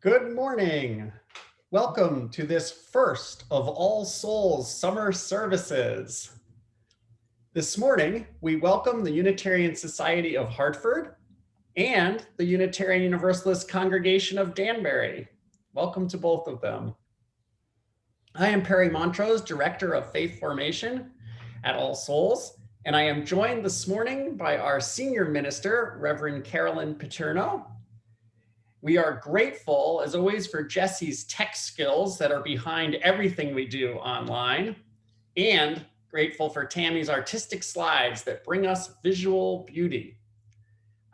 Good morning. Welcome to this first of All Souls summer services. This morning, we welcome the Unitarian Society of Hartford and the Unitarian Universalist Congregation of Danbury. Welcome to both of them. I am Perry Montrose, Director of Faith Formation at All Souls, and I am joined this morning by our Senior Minister, Reverend Carolyn Paterno. We are grateful, as always, for Jesse's tech skills that are behind everything we do online, and grateful for Tammy's artistic slides that bring us visual beauty.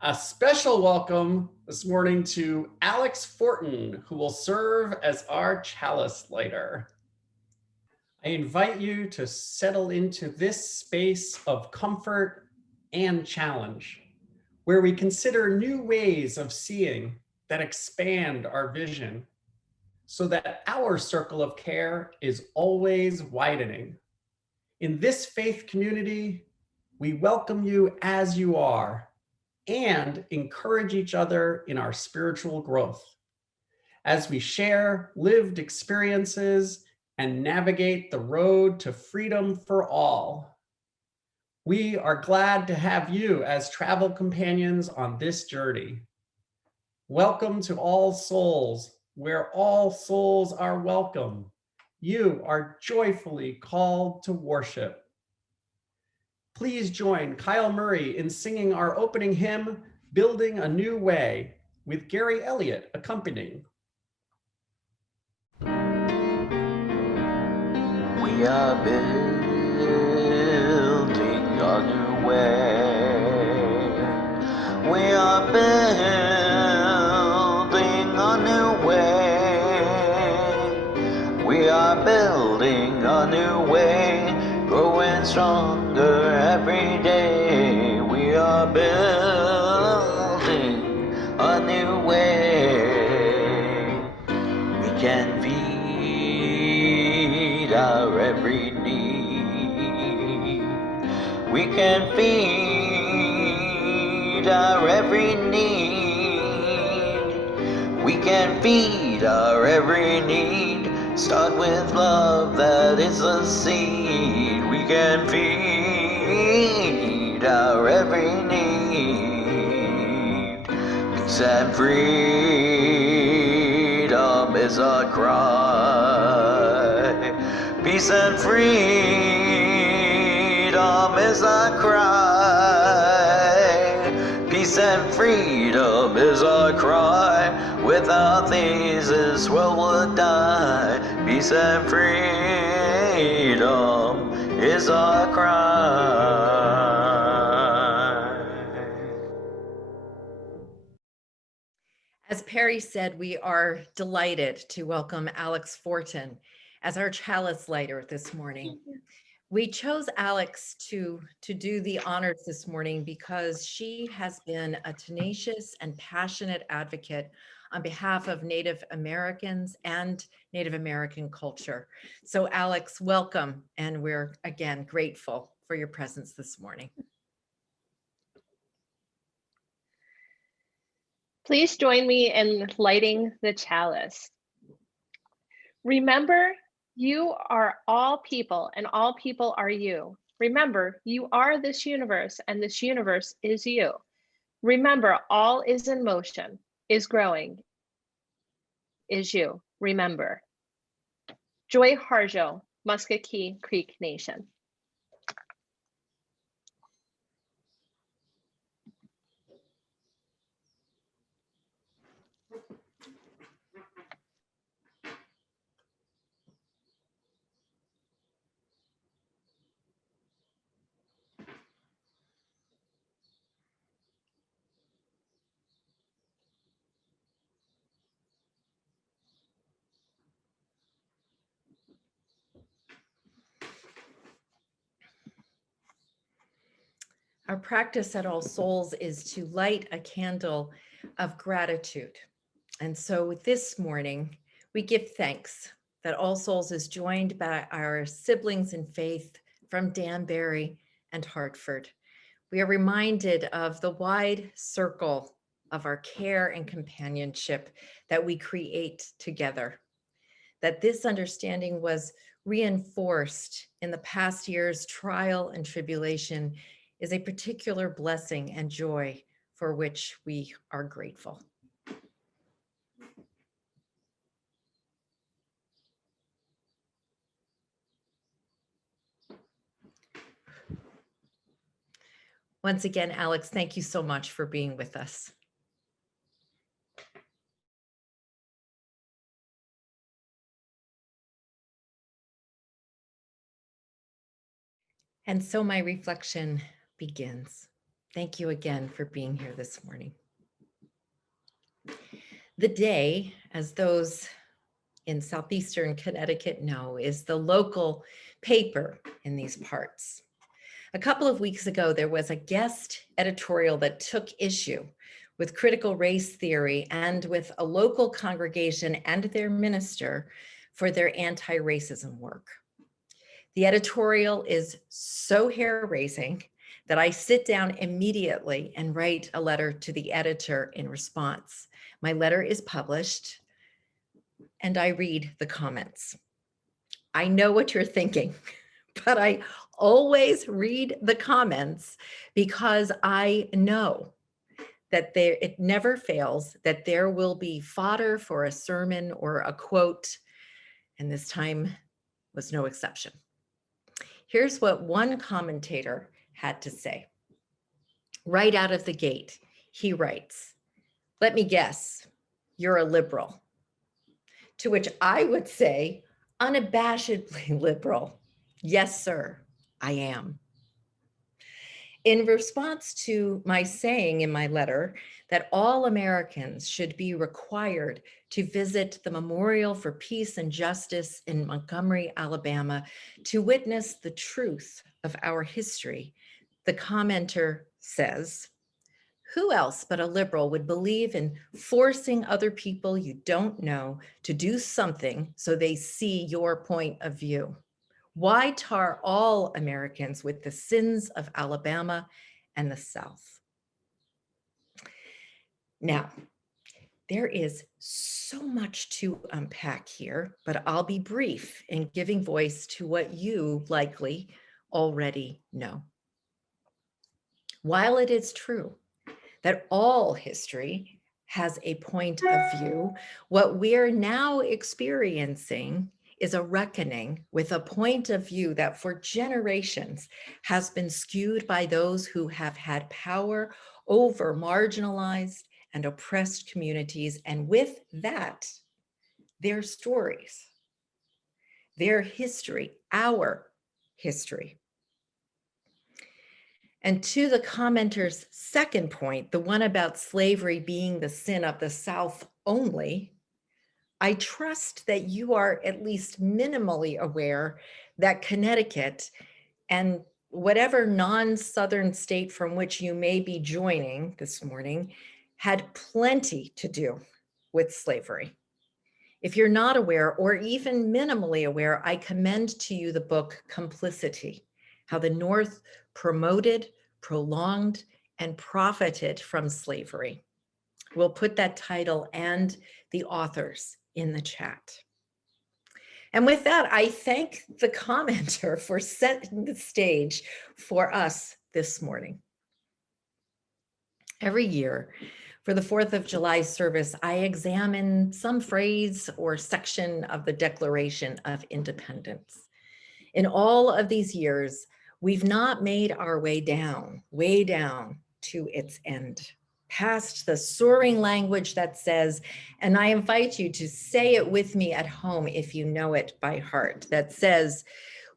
A special welcome this morning to Alex Fortin, who will serve as our chalice lighter. I invite you to settle into this space of comfort and challenge, where we consider new ways of seeing that expand our vision so that our circle of care is always widening. In this faith community, we welcome you as you are and encourage each other in our spiritual growth as we share lived experiences and navigate the road to freedom for all. We are glad to have you as travel companions on this journey. Welcome to All Souls, where all souls are welcome. You are joyfully called to worship. Please join Kyle Murray in singing our opening hymn, Building a New Way, with Gary Elliott accompanying. We are building a new way. We are building a new way. We are building a new way, growing stronger every day. We are building a new way. We can feed our every need. We can feed our every need. We can feed our every need. Start with love, that is a seed. We can feed our every need. Peace and freedom is our cry. Peace and freedom is our cry. Peace and freedom is our cry. Without these, this world would die. Peace and freedom is our cry. As Perry said, we are delighted to welcome Alex Fortin as our chalice lighter this morning. We chose Alex to do the honors this morning because she has been a tenacious and passionate advocate on behalf of Native Americans and Native American culture. So Alex, welcome. And we're again grateful for your presence this morning. Please join me in lighting the chalice. Remember, you are all people and all people are you. Remember, you are this universe and this universe is you. Remember, all is in motion, is growing, is you. Remember. Joy Harjo, Muskogee Creek Nation. Our practice at All Souls is to light a candle of gratitude. And so this morning, we give thanks that All Souls is joined by our siblings in faith from Danbury and Hartford. We are reminded of the wide circle of our care and companionship that we create together. That this understanding was reinforced in the past year's trial and tribulation is a particular blessing and joy for which we are grateful. Once again, Alex, thank you so much for being with us. And so my reflection begins. Thank you again for being here this morning. The Day, as those in southeastern Connecticut know, is the local paper in these parts. A couple of weeks ago, there was a guest editorial that took issue with critical race theory and with a local congregation and their minister for their anti-racism work. The editorial is so hair-raising that I sit down immediately and write a letter to the editor in response. My letter is published, and I read the comments. I know what you're thinking, but I always read the comments because I know that it never fails, that there will be fodder for a sermon or a quote, and this time was no exception. Here's what one commentator had to say. Right out of the gate, he writes, "Let me guess, you're a liberal." To which I would say, unabashedly liberal, "Yes, sir, I am." In response to my saying in my letter that all Americans should be required to visit the Memorial for Peace and Justice in Montgomery, Alabama, to witness the truth of our history, the commenter says, "Who else but a liberal would believe in forcing other people you don't know to do something so they see your point of view? Why tar all Americans with the sins of Alabama and the South?" Now, there is so much to unpack here, but I'll be brief in giving voice to what you likely already know. While it is true that all history has a point of view, what we're now experiencing is a reckoning with a point of view that for generations has been skewed by those who have had power over marginalized and oppressed communities, and with that, their stories, their history, our history. And to the commenter's second point, the one about slavery being the sin of the South only, I trust that you are at least minimally aware that Connecticut and whatever non-Southern state from which you may be joining this morning had plenty to do with slavery. If you're not aware or even minimally aware, I commend to you the book Complicity: How the North Promoted, Prolonged, and Profited from Slavery. We'll put that title and the authors in the chat. And with that, I thank the commenter for setting the stage for us this morning. Every year, for the 4th of July service, I examine some phrase or section of the Declaration of Independence. In all of these years, we've not made our way down to its end, past the soaring language that says, and I invite you to say it with me at home if you know it by heart, that says,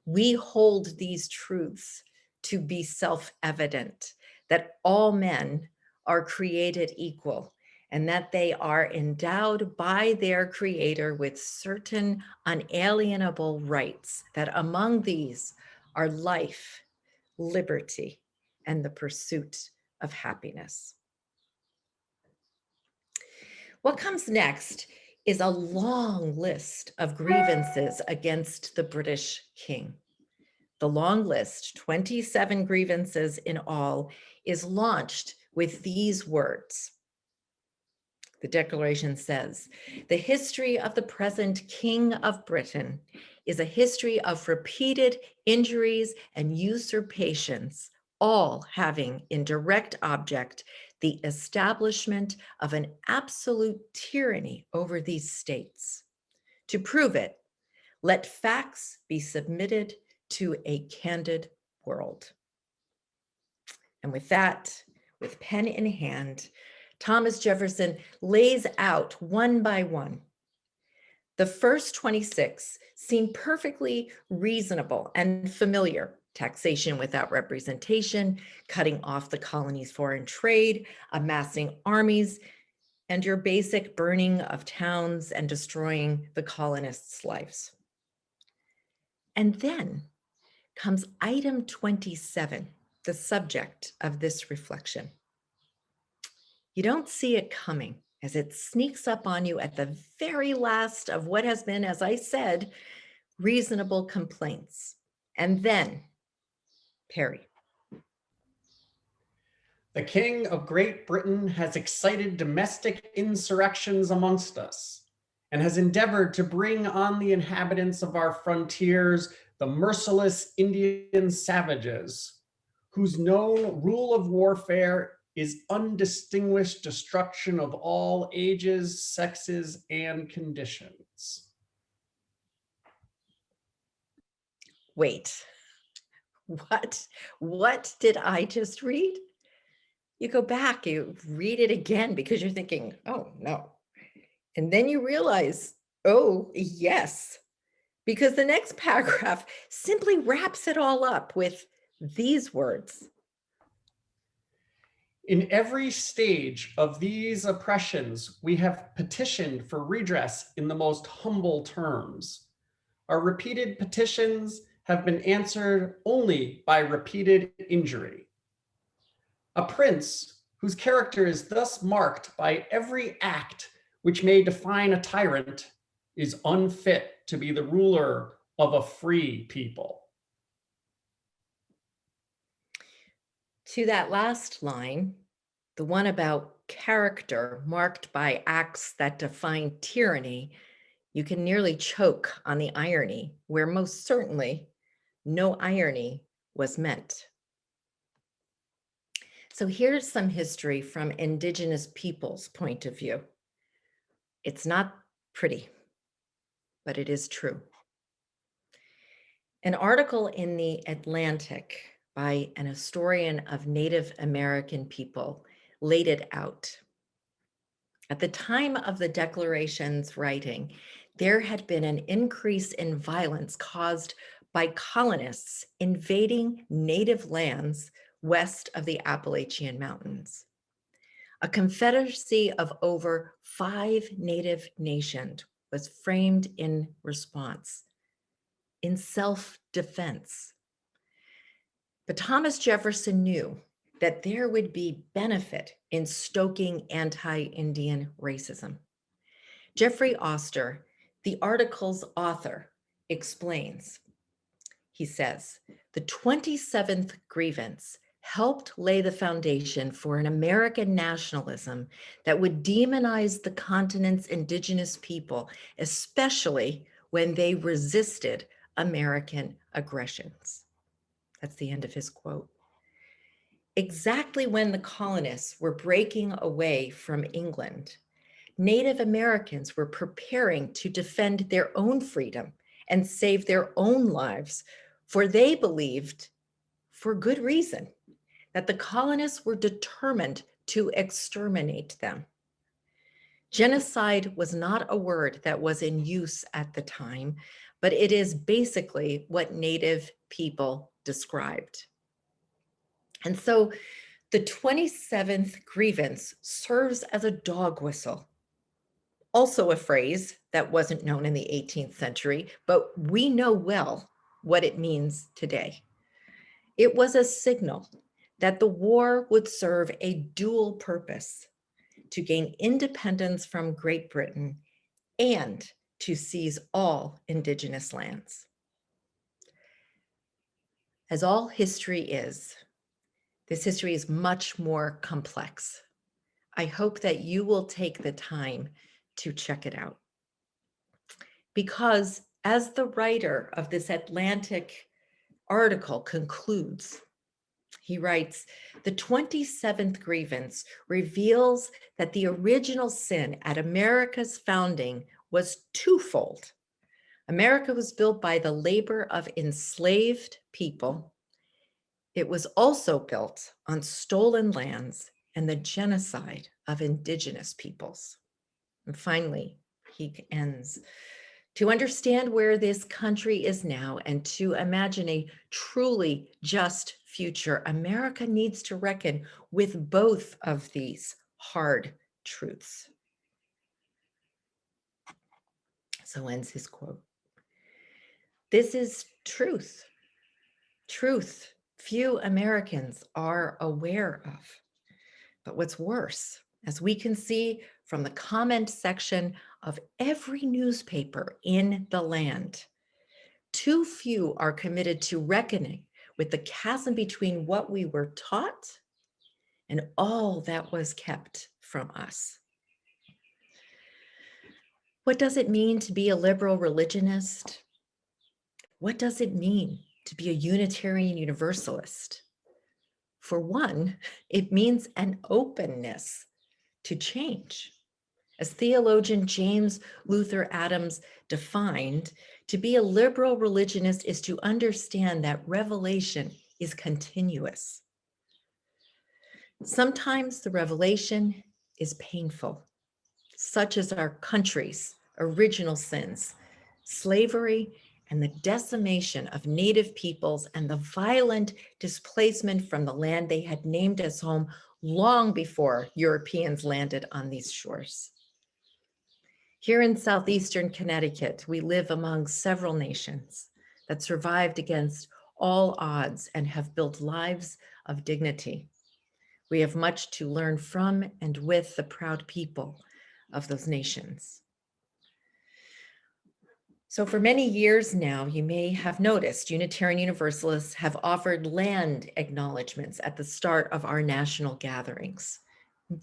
"We hold these truths to be self-evident, that all men are created equal, and that they are endowed by their creator with certain unalienable rights, that among these are life, liberty, and the pursuit of happiness." What comes next is a long list of grievances against the British king. The long list, 27 grievances in all, is launched with these words: The Declaration says, the history of the present King of Britain is a history of repeated injuries and usurpations, all having in direct object the establishment of an absolute tyranny over these states. To prove it, let facts be submitted to a candid world. And with that, with pen in hand, Thomas Jefferson lays out one by one. The first 26 seem perfectly reasonable and familiar. Taxation without representation, cutting off the colony's foreign trade, amassing armies, and your basic burning of towns and destroying the colonists' lives. And then comes item 27, the subject of this reflection. You don't see it coming as it sneaks up on you at the very last of what has been, as I said, reasonable complaints. And then, Perry. The King of Great Britain has excited domestic insurrections amongst us and has endeavored to bring on the inhabitants of our frontiers the merciless Indian savages, whose known rule of warfare is undistinguished destruction of all ages, sexes, and conditions. Wait, what did I just read? You go back, you read it again because you're thinking, oh no. And then you realize, oh yes, because the next paragraph simply wraps it all up with these words. In every stage of these oppressions, we have petitioned for redress in the most humble terms. Our repeated petitions have been answered only by repeated injury. A prince whose character is thus marked by every act which may define a tyrant is unfit to be the ruler of a free people. To that last line, the one about character marked by acts that define tyranny, you can nearly choke on the irony, where most certainly no irony was meant. So here's some history from Indigenous peoples' point of view. It's not pretty, but it is true. An article in the Atlantic by an historian of Native American people laid it out. At the time of the Declaration's writing, there had been an increase in violence caused by colonists invading native lands west of the Appalachian Mountains. A confederacy of over 5 native nations was framed in response, in self-defense. But Thomas Jefferson knew that there would be benefit in stoking anti-Indian racism. Jeffrey Oster, the article's author, explains. He says, the 27th grievance helped lay the foundation for an American nationalism that would demonize the continent's indigenous people, especially when they resisted American aggressions. That's the end of his quote. Exactly when the colonists were breaking away from England, Native Americans were preparing to defend their own freedom and save their own lives, for they believed, for good reason, that the colonists were determined to exterminate them. Genocide was not a word that was in use at the time, but it is basically what Native people described. And so the 27th grievance serves as a dog whistle, also a phrase that wasn't known in the 18th century, but we know well what it means today. It was a signal that the war would serve a dual purpose: to gain independence from Great Britain and to seize all indigenous lands. As all history is, this history is much more complex. I hope that you will take the time to check it out. Because as the writer of this Atlantic article concludes, he writes, the 27th grievance reveals that the original sin at America's founding was twofold. America was built by the labor of enslaved people. It was also built on stolen lands and the genocide of indigenous peoples. And finally, he ends, to understand where this country is now and to imagine a truly just future, America needs to reckon with both of these hard truths. So ends his quote. This is truth. Truth few Americans are aware of. But what's worse, as we can see from the comment section of every newspaper in the land, too few are committed to reckoning with the chasm between what we were taught and all that was kept from us. What does it mean to be a liberal religionist? What does it mean to be a Unitarian Universalist? For one, it means an openness to change. As theologian James Luther Adams defined, to be a liberal religionist is to understand that revelation is continuous. Sometimes the revelation is painful, such as our country's original sins, slavery, and the decimation of Native peoples and the violent displacement from the land they had named as home long before Europeans landed on these shores. Here in southeastern Connecticut, we live among several nations that survived against all odds and have built lives of dignity. We have much to learn from and with the proud people of those nations. So for many years now, you may have noticed Unitarian Universalists have offered land acknowledgements at the start of our national gatherings,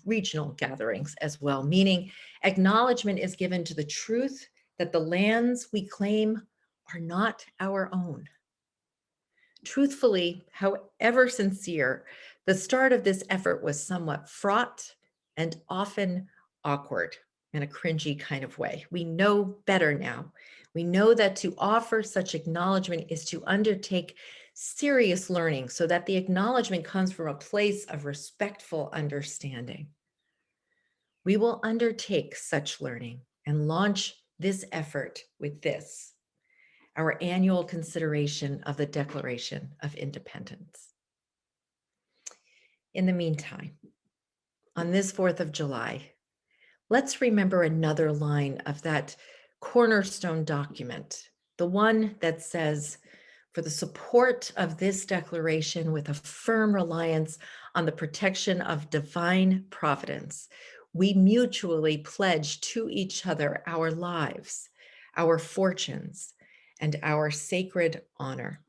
regional gatherings as well, meaning acknowledgement is given to the truth that the lands we claim are not our own. Truthfully, however sincere, the start of this effort was somewhat fraught and often awkward in a cringy kind of way. We know better now. We know that to offer such acknowledgement is to undertake serious learning so that the acknowledgement comes from a place of respectful understanding. We will undertake such learning and launch this effort with this, our annual consideration of the Declaration of Independence. In the meantime, on this 4th of July, let's remember another line of that cornerstone document, the one that says, for the support of this declaration with a firm reliance on the protection of divine providence, we mutually pledge to each other our lives, our fortunes, and our sacred honor.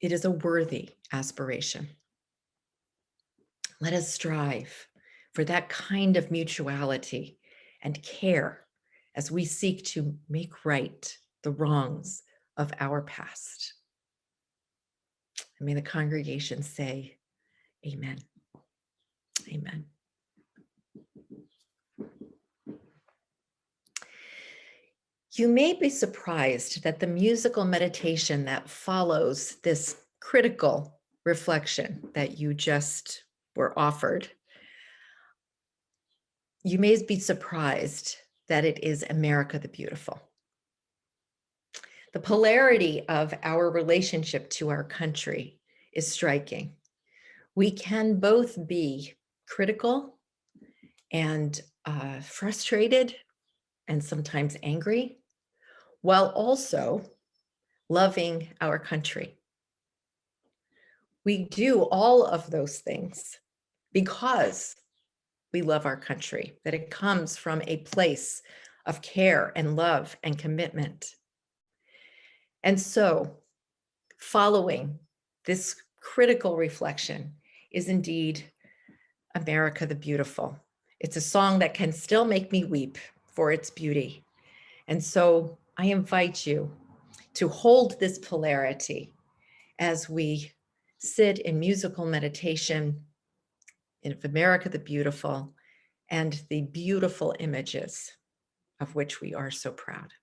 It is a worthy aspiration. Let us strive for that kind of mutuality and care as we seek to make right the wrongs of our past. And may the congregation say, amen. Amen. You may be surprised that the musical meditation that follows this critical reflection that you just were offered, you may be surprised that it is America the Beautiful. The polarity of our relationship to our country is striking. We can both be critical and frustrated and sometimes angry, while also loving our country. We do all of those things because we love our country, that it comes from a place of care and love and commitment. And so following this critical reflection is indeed America the Beautiful. It's a song that can still make me weep for its beauty. And so I invite you to hold this polarity as we sit in musical meditation of America the Beautiful and the beautiful images of which we are so proud.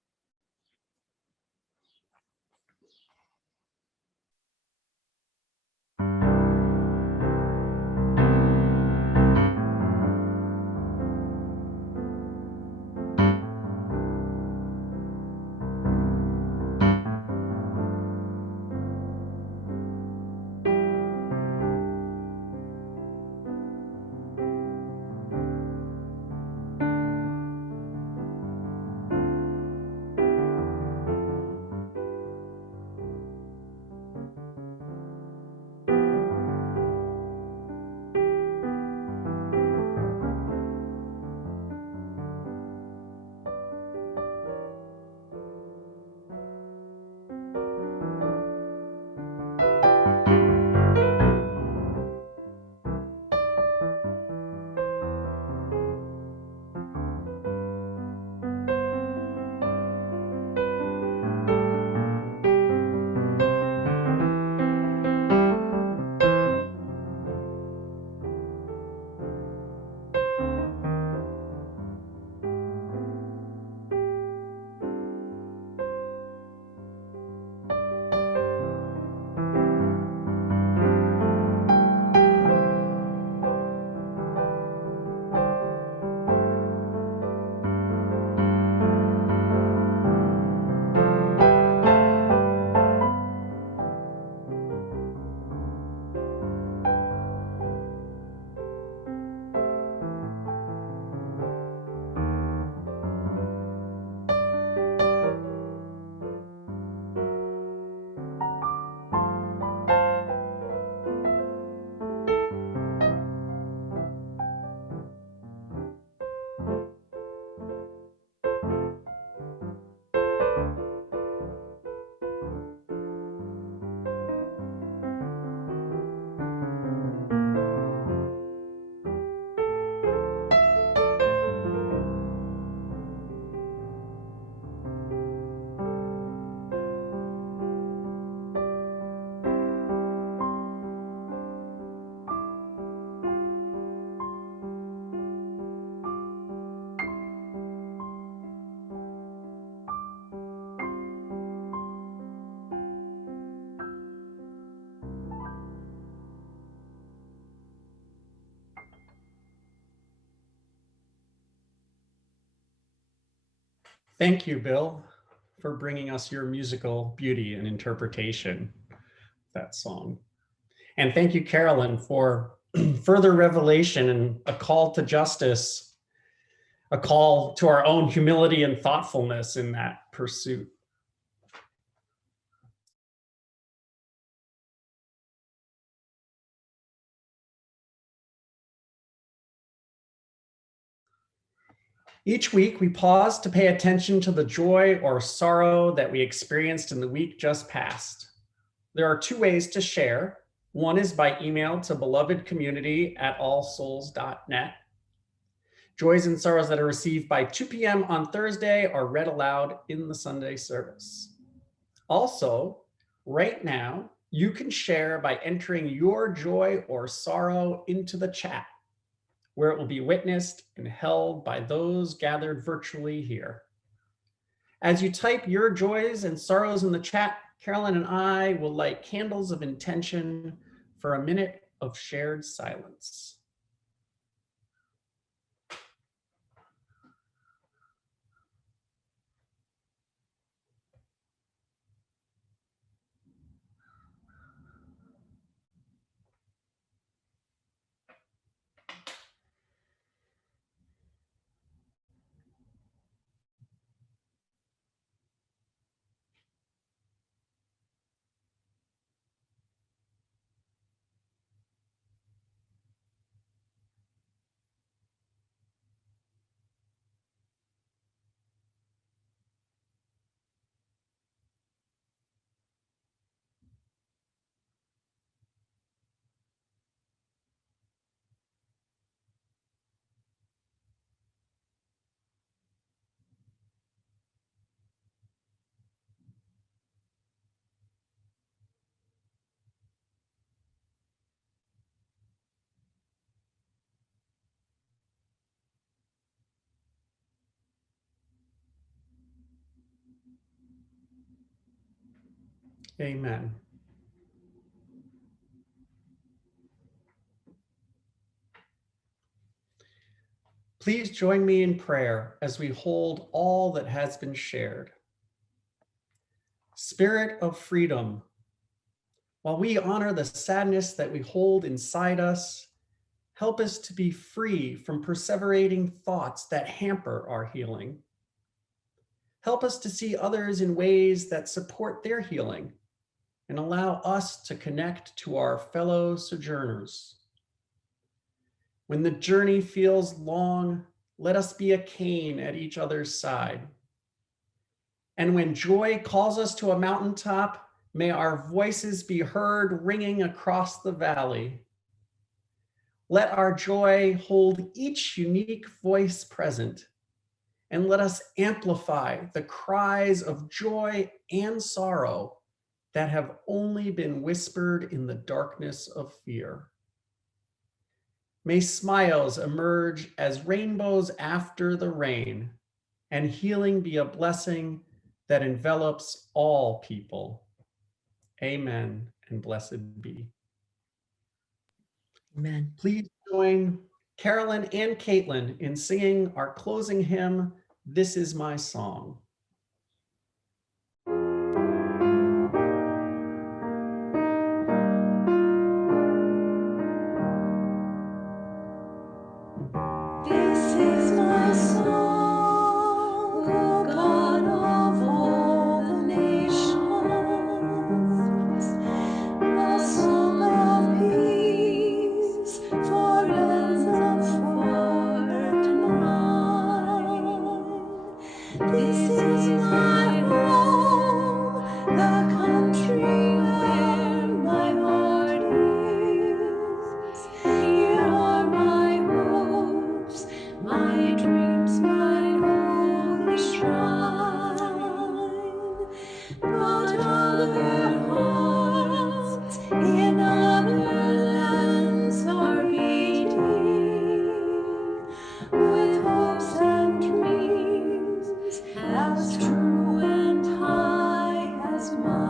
Thank you, Bill, for bringing us your musical beauty and interpretation of that song. And thank you, Carolyn, for further revelation and a call to justice, a call to our own humility and thoughtfulness in that pursuit. Each week, we pause to pay attention to the joy or sorrow that we experienced in the week just past. There are two ways to share. One is by email to belovedcommunity@allsouls.net. Joys and sorrows that are received by 2 p.m. on Thursday are read aloud in the Sunday service. Also, right now, you can share by entering your joy or sorrow into the chat, where it will be witnessed and held by those gathered virtually here. As you type your joys and sorrows in the chat, Carolyn and I will light candles of intention for a minute of shared silence. Amen. Please join me in prayer as we hold all that has been shared. Spirit of freedom, while we honor the sadness that we hold inside us, help us to be free from perseverating thoughts that hamper our healing. Help us to see others in ways that support their healing and allow us to connect to our fellow sojourners. When the journey feels long, let us be a cane at each other's side. And when joy calls us to a mountaintop, may our voices be heard ringing across the valley. Let our joy hold each unique voice present, and let us amplify the cries of joy and sorrow that have only been whispered in the darkness of fear. May smiles emerge as rainbows after the rain, and healing be a blessing that envelops all people. Amen, and blessed be. Amen. Please join Carolyn and Caitlin in singing our closing hymn, This Is My Song. This is my song, O God of all the nations, a song of peace for lands afar and wide. This is my home, the country where my heart is. Here are my hopes, my dreams, my holy shrine. But other hearts in other lands are beating with hopes and dreams as true and high as mine.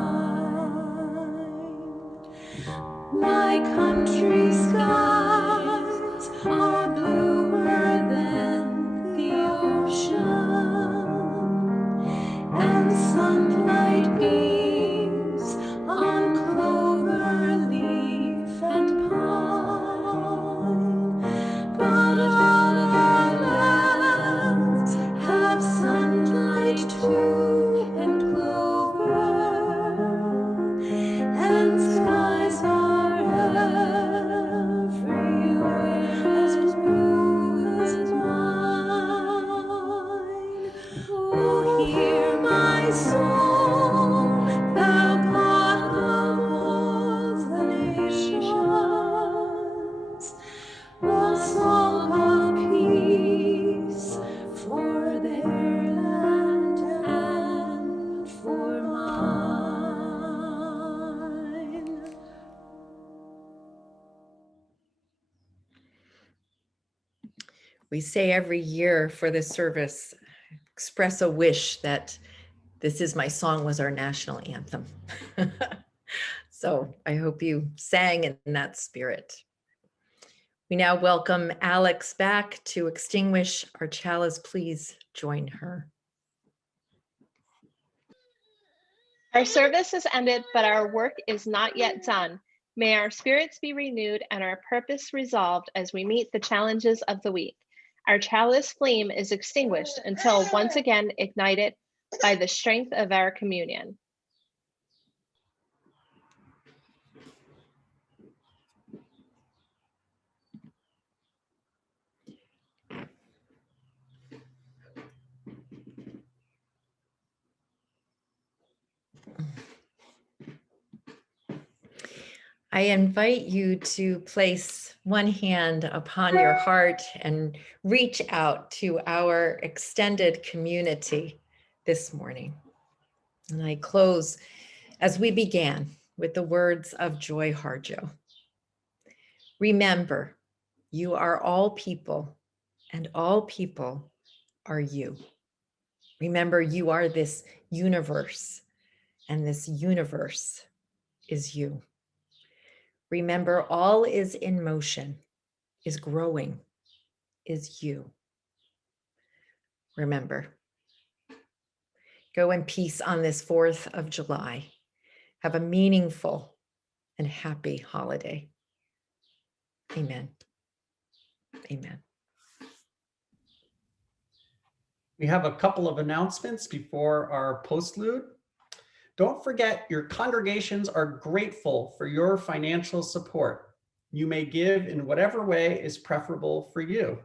My country's skies are bluer than the ocean, and sunlight beams on clover leaf and pine. But other lands have sunlight too, and clover, and skies are everywhere as blue as mine. Oh, hear my song, thou God of all the nations, a song of peace for their land and for mine. We say every year for this service, express a wish that This Is My Song was our national anthem. So I hope you sang in that spirit. We now welcome Alex back to extinguish our chalice. Please join her. Our service has ended, but our work is not yet done. May our spirits be renewed and our purpose resolved as we meet the challenges of the week. Our chalice flame is extinguished until once again ignited by the strength of our communion. I invite you to place one hand upon your heart and reach out to our extended community this morning. And I close as we began with the words of Joy Harjo. Remember, you are all people, and all people are you. Remember, you are this universe, and this universe is you. Remember, all is in motion, is growing, is you. Remember. Go in peace on this 4th of July. Have a meaningful and happy holiday. Amen. Amen. We have a couple of announcements before our postlude. Don't forget, your congregations are grateful for your financial support. You may give in whatever way is preferable for you.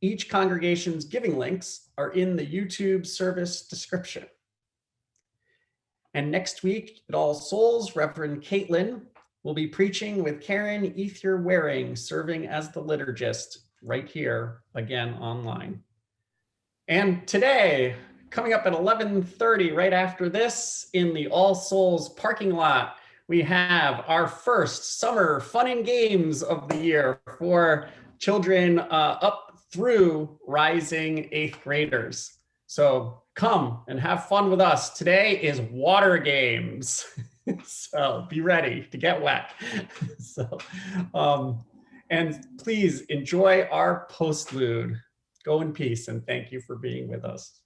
Each congregation's giving links are in the YouTube service description. And next week at All Souls, Reverend Caitlin will be preaching with Karen Ether Waring, serving as the liturgist right here, again online. And today, coming up at 11:30, right after this, in the All Souls parking lot, we have our first summer fun and games of the year for children up through rising 8th graders. So come and have fun with us. Today is water games. So be ready to get wet. And please enjoy our postlude. Go in peace, and thank you for being with us.